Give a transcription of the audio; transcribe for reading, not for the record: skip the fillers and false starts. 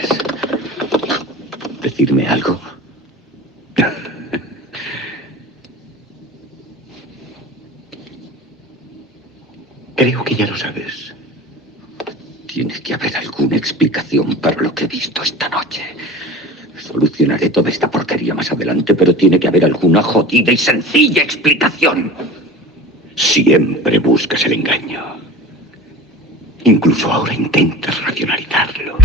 ¿Piensas decirme algo? Creo que ya lo sabes. Tiene que haber alguna explicación para lo que he visto esta noche. Solucionaré toda esta porquería más adelante, pero tiene que haber alguna jodida y sencilla explicación. Siempre buscas el engaño. Incluso ahora intentas racionalizarlo.